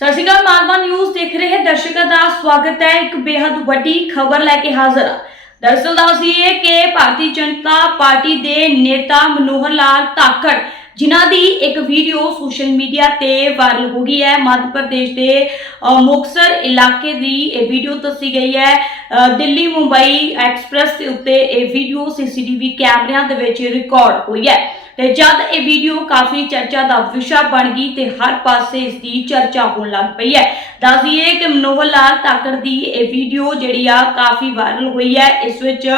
ਸਤਿ ਸ਼੍ਰੀ ਅਕਾਲ ਮਾਲਵਾ ਨਿਊਜ਼ ਦੇਖ ਰਹੇ ਦਰਸ਼ਕਾਂ ਦਾ ਸਵਾਗਤ ਹੈ। ਇੱਕ ਬੇहद ਵੱਡੀ ਖਬਰ ਲੈ ਕੇ ਹਾਜ਼ਰ ਹਾਂ। ਦਰਅਸਲ ਦੱਸੀਏ ਕਿ ਭਾਰਤੀ ਜਨਤਾ ਪਾਰਟੀ ਦੇ ਨੇਤਾ ਮਨੋਹਰ ਲਾਲ ਧਾਕੜ ਜਿਨ੍ਹਾਂ ਦੀ ਇੱਕ ਵੀਡੀਓ ਸੋਸ਼ਲ ਮੀਡੀਆ ਤੇ ਵਾਇਰਲ ਹੋ ਗਈ ਹੈ। ਮੱਧ ਪ੍ਰਦੇਸ਼ ਦੇ ਅ, ਮੁਕਤਸਰ ਇਲਾਕੇ ਦੀ ਇਹ ਵੀਡੀਓ ਦੱਸੀ ਗਈ ਹੈ। ਦਿੱਲੀ ਮੁੰਬਈ ਐਕਸਪ੍ਰੈਸ ਦੇ ਉੱਤੇ ਇਹ ਵੀਡੀਓ ਸੀਸੀਟੀਵੀ ਕੈਮਰਿਆਂ ਦੇ ਵਿੱਚ ਰਿਕਾਰਡ ਹੋਈ ਹੈ। ਤੇ ਜਦ ਇਹ ਵੀਡੀਓ ਕਾਫੀ ਚਰਚਾ ਦਾ ਵਿਸ਼ਾ ਬਣ ਗਈ ਤੇ ਹਰ ਪਾਸੇ ਇਸ ਦੀ ਚਰਚਾ ਹੋਣ ਲੱਗ ਪਈ ਹੈ। ਦੱਸ ਦਈਏ ਕਿ ਮਨੋਹਰ ਲਾਲ ਤਾਕੜ ਦੀ ਇਹ ਵੀਡੀਓ ਜਿਹੜੀ ਆ ਕਾਫੀ ਵਾਇਰਲ ਹੋਈ ਹੈ। ਇਸ ਵਿੱਚ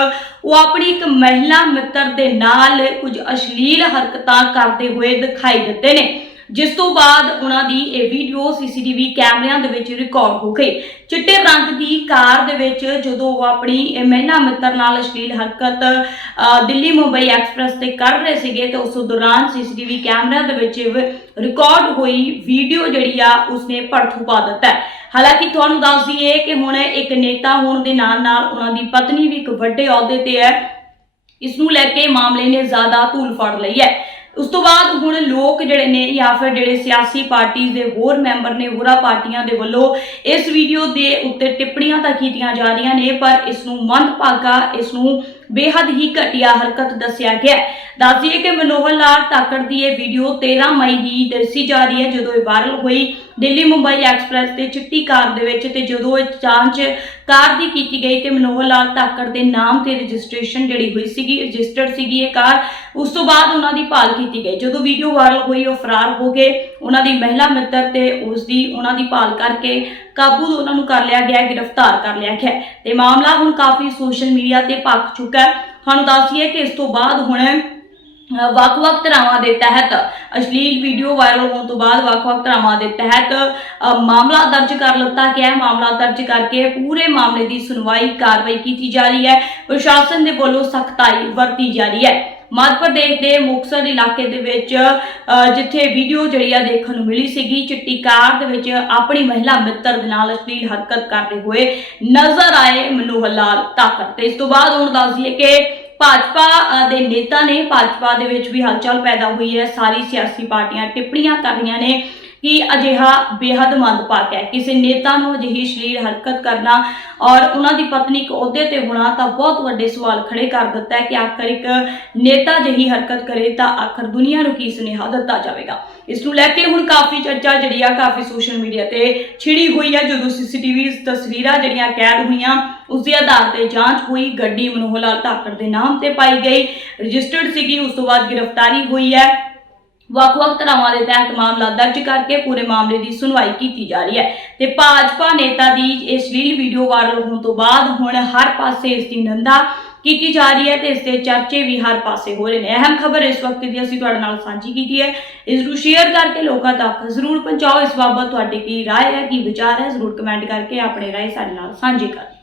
ਉਹ ਆਪਣੀ ਇੱਕ ਮਹਿਲਾ ਮਿੱਤਰ ਦੇ ਨਾਲ ਕੁਝ ਅਸ਼ਲੀਲ ਹਰਕਤਾਂ ਕਰਦੇ ਹੋਏ ਦਿਖਾਈ ਦਿੱਤੇ ਨੇ। ਜਿਸ ਤੋਂ ਬਾਅਦ ਉਹਨਾਂ ਦੀ ਇਹ ਵੀਡੀਓ ਸੀਸੀਟੀਵੀ ਕੈਮਰਿਆਂ ਦੇ ਵਿੱਚ ਰਿਕਾਰਡ ਹੋ ਗਈ। ਚਿੱਟੇ ਰੰਗ ਦੀ ਕਾਰ ਦੇ ਵਿੱਚ ਜਦੋਂ ਉਹ ਆਪਣੀ ਮਹਿਲਾ ਮਿੱਤਰ ਨਾਲ ਅਸ਼ਲੀਲ ਹਰਕਤ ਦਿੱਲੀ ਮੁੰਬਈ ਐਕਸਪ੍ਰੈਸ ਤੇ ਕਰ ਰਹੇ ਸੀਗੇ ਤੇ ਉਸ ਦੌਰਾਨ ਸੀਸੀਟੀਵੀ ਕੈਮਰਿਆਂ ਦੇ ਵਿੱਚ ਰਿਕਾਰਡ ਹੋਈ ਵੀਡੀਓ ਜਿਹੜੀ ਆ ਉਸਨੇ ਭੜਥੂ ਪਾ ਦਿੱਤਾ। ਹਾਲਾਂਕਿ ਤੁਹਾਨੂੰ ਦੱਸ ਦਈਏ ਕਿ ਹੁਣ ਇੱਕ ਨੇਤਾ ਹੋਣ ਦੇ ਨਾਲ ਨਾਲ ਉਹਨਾਂ ਦੀ ਪਤਨੀ ਵੀ ਇੱਕ ਵੱਡੇ ਅਹੁਦੇ ਤੇ ਹੈ। ਇਸ ਨੂੰ ਲੈ ਕੇ ਮਾਮਲੇ ਨੇ ਜ਼ਿਆਦਾ ਧੂਲ ਫੜ ਲਈ ਹੈ। ਉਸ ਤੋਂ ਬਾਅਦ ਹੁਣ ਲੋਕ ਜਿਹੜੇ ਨੇ ਜਾਂ ਫਿਰ ਜਿਹੜੇ ਸਿਆਸੀ ਪਾਰਟੀਆਂ ਦੇ ਹੋਰ ਮੈਂਬਰ ਨੇ, ਹੋਰਾਂ ਪਾਰਟੀਆਂ ਦੇ ਵੱਲੋਂ ਇਸ ਵੀਡੀਓ ਦੇ ਉੱਤੇ ਟਿੱਪਣੀਆਂ ਤਾਂ ਕੀਤੀਆਂ ਜਾ ਰਹੀਆਂ ਨੇ, ਪਰ ਇਸ ਨੂੰ ਮੰਦਭਾਗਾ, ਇਸ ਨੂੰ ਬੇਹੱਦ ਹੀ ਘਟੀਆ ਹਰਕਤ ਦੱਸਿਆ ਗਿਆ ਹੈ। ਕਿ ਮਨੋਹਰ ਲਾਲ ਤਾਕੜ ਦੀ ਇਹ ਵੀਡੀਓ 13 ਮਈ ਦੀ ਦੱਸੀ ਜਾ ਰਹੀ ਹੈ, ਜਦੋਂ ਇਹ ਵਾਇਰਲ ਹੋਈ ਦਿੱਲੀ ਮੁੰਬਈ ਐਕਸਪ੍ਰੈਸ ਤੇ ਚਿੱਟੀ ਕਾਰ ਦੇ ਵਿੱਚ ਤੇ ਜਦੋਂ ਇਹ ਜਾਂਚ ਕਾਰ ਦੀ ਕੀਤੀ ਗਈ ਤੇ ਮਨੋਹਰ ਲਾਲ ਤਾਕੜ ਦੇ ਨਾਮ ਤੇ ਰਜਿਸਟ੍ਰੇਸ਼ਨ ਜਿਹੜੀ ਹੋਈ ਸੀਗੀ, ਰਜਿਸਟਰਡ ਸੀਗੀ ਇਹ ਕਾਰ ਉਸ ਤੋਂ ਬਾਅਦ ਉਹਨਾਂ ਦੀ ਭਾਲ ਕੀਤੀ ਗਈ। ਜਦੋਂ ਵੀਡੀਓ ਵਾਇਰਲ ਹੋਈ ਉਹ ਫਰਾਰ ਹੋ ਗਏ, ਉਹਨਾਂ ਦੀ ਮਹਿਲਾ ਮਿੱਤਰ ਤੇ ਉਸ ਦੀ ਉਹਨਾਂ ਦੀ ਭਾਲ ਕਰਕੇ ਕਾਬੂ ਉਹਨਾਂ ਨੂੰ ਕਰ ਲਿਆ ਗਿਆ, ਗ੍ਰਿਫਤਾਰ ਕਰ ਲਿਆ ਗਿਆ। ਤੇ ਮਾਮਲਾ ਹੁਣ ਕਾਫੀ ਸੋਸ਼ਲ ਮੀਡੀਆ ਤੇ ਭਖ ਚੁੱਕਾ ਹੈ। ਤੁਹਾਨੂੰ ਦੱਸੀਏ ਕਿ ਇਸ ਤੋਂ ਬਾਅਦ ਹੁਣ ਵੱਖ-ਵੱਖ ਧਰਾਵਾਂ ਦੇ ਤਹਿਤ ਅਸ਼ਲੀਲ ਵੀਡੀਓ ਵਾਇਰਲ ਹੋਣ ਤੋਂ ਬਾਅਦ ਵੱਖ-ਵੱਖ ਧਰਾਵਾਂ ਦੇ ਤਹਿਤ ਮਾਮਲਾ ਦਰਜ ਕਰ ਲਿੱਤਾ ਗਿਆ ਹੈ। ਮਾਮਲਾ ਦਰਜ ਕਰਕੇ ਪੂਰੇ ਮਾਮਲੇ ਦੀ ਸੁਣਵਾਈ ਕਾਰਵਾਈ ਕੀਤੀ ਜਾ ਰਹੀ ਹੈ। ਪ੍ਰਸ਼ਾਸਨ ਦੇ ਵੱਲੋਂ ਸਖਤਾਈ ਵਰਤੀ ਜਾ ਰਹੀ ਹੈ। ਮੱਧ ਪ੍ਰਦੇਸ਼ ਦੇ ਮੁਕਤਸਰ ਇਲਾਕੇ ਦੇ ਵਿੱਚ ਜਿੱਥੇ ਵੀਡੀਓ ਜਿਹੜੀ ਆ ਦੇਖਣ ਨੂੰ ਮਿਲੀ ਸੀਗੀ, ਚਿੱਟੀ ਕਾਰ ਦੇ ਵਿੱਚ ਆਪਣੀ ਮਹਿਲਾ ਮਿੱਤਰ ਦੇ ਨਾਲ ਅਸ਼ਲੀਲ ਹਰਕਤ ਕਰਦੇ ਹੋਏ ਨਜ਼ਰ ਆਏ ਮਨੋਹਰ ਲਾਲ ਤਾਕਤ ਤੇ। ਇਸ ਤੋਂ ਬਾਅਦ ਹੁਣ ਦੱਸ ਦਈਏ ਕਿ ਭਾਜਪਾ ਦੇ ਨੇਤਾ ਨੇ ਭਾਜਪਾ ਦੇ ਵਿੱਚ ਵੀ ਹਲਚਲ ਪੈਦਾ ਹੋਈ ਹੈ। ਸਾਰੀ ਸਿਆਸੀ ਪਾਰਟੀਆਂ ਟਿੱਪਣੀਆਂ ਕਰ ਰਹੀਆਂ ਨੇ। ਕਿ ਅਜਿਹਾ ਬੇहद ਮੰਦਭਾਗ ਹੈ। ਕਿਸੇ ਨੇਤਾ ਨੂੰ ਅਜਿਹੀ ਸ਼ਲੀਲ ਹਰਕਤ ਕਰਨਾ ਔਰ ਉਹਨਾਂ ਦੀ ਪਤਨੀ ਇੱਕ ਅਹੁਦੇ ਤੇ ਹੋਣਾ ਤਾਂ ਬਹੁਤ ਵੱਡੇ ਸਵਾਲ ਖੜੇ ਕਰ ਦਿੱਤਾ ਹੈ ਕਿ ਆਖਰ ਇੱਕ ਨੇਤਾ ਜਿਹੀ ਹਰਕਤ ਕਰੇ ਤਾਂ ਆਖਰ ਦੁਨੀਆ ਨੂੰ ਕੀ ਸੁਨੇਹਾ ਦਿੱਤਾ ਜਾਵੇਗਾ? ਇਸ ਨੂੰ ਲੈ ਕੇ ਹੁਣ ਕਾਫੀ ਚਰਚਾ ਜਿਹੜੀ ਆ, ਕਾਫੀ ਸੋਸ਼ਲ ਮੀਡੀਆ ਤੇ ਛਿੜੀ ਹੋਈ ਹੈ ਜਦੋਂ ਸੀਸੀਟੀਵੀ ਤਸਵੀਰਾਂ ਜਿਹੜੀਆਂ ਕੈਦ ਹੋਈਆਂ, ਉਸ ਦੇ ਆਧਾਰ ਤੇ ਜਾਂਚ ਹੋਈ, ਗੱਡੀ ਮਨੋਹਰ ਲਾਲ ਧਾਕੜ ਦੇ ਨਾਮ ਤੇ ਪਾਈ ਗਈ। ਰਜਿਸਟਰਡ ਸੀਗੀ, ਉਸ ਤੋਂ ਬਾਅਦ ਗ੍ਰਿਫਤਾਰੀ ਹੋਈ ਹੈ। ਵੱਖ-ਵੱਖ ਧਰਾਵਾਂ ਦੇ ਤਹਿਤ ਮਾਮਲਾ ਦਰਜ ਕਰਕੇ ਪੂਰੇ ਮਾਮਲੇ ਦੀ ਸੁਣਵਾਈ ਕੀਤੀ ਜਾ ਰਹੀ ਹੈ ਤੇ ਭਾਜਪਾ ਨੇਤਾ ਦੀ ਇਸ ਰੀਲ ਵੀਡੀਓ ਵਾਇਰਲ ਹੋਣ ਤੋਂ ਬਾਅਦ ਹੁਣ ਹਰ ਪਾਸੇ ਇਸ ਦੀ ਨਿੰਦਾ ਕੀਤੀ ਜਾ ਰਹੀ ਹੈ ਤੇ ਇਸ ਦੇ ਚਰਚੇ ਵੀ ਹਰ ਪਾਸੇ ਹੋ ਰਹੇ ਨੇ ਅਹਿਮ ਖਬਰ ਇਸ ਵਕਤ ਦੀ ਅਸੀਂ ਤੁਹਾਡੇ ਨਾਲ ਸਾਂਝੀ ਕੀਤੀ ਹੈ ਇਸ ਨੂੰ ਸ਼ੇਅਰ ਕਰਕੇ ਲੋਕਾਂ ਤੱਕ ਜ਼ਰੂਰ ਪਹੁੰਚਾਓ ਇਸ ਬਾਬਤ ਤੁਹਾਡੇ ਕੀ رائے ਹੈ ਕੀ ਵਿਚਾਰ ਹੈ ਜ਼ਰੂਰ ਕਮੈਂਟ ਕਰਕੇ ਆਪਣੇ رائے ਸਾਡੇ ਨਾਲ ਸਾਂਝੇ ਕਰੋ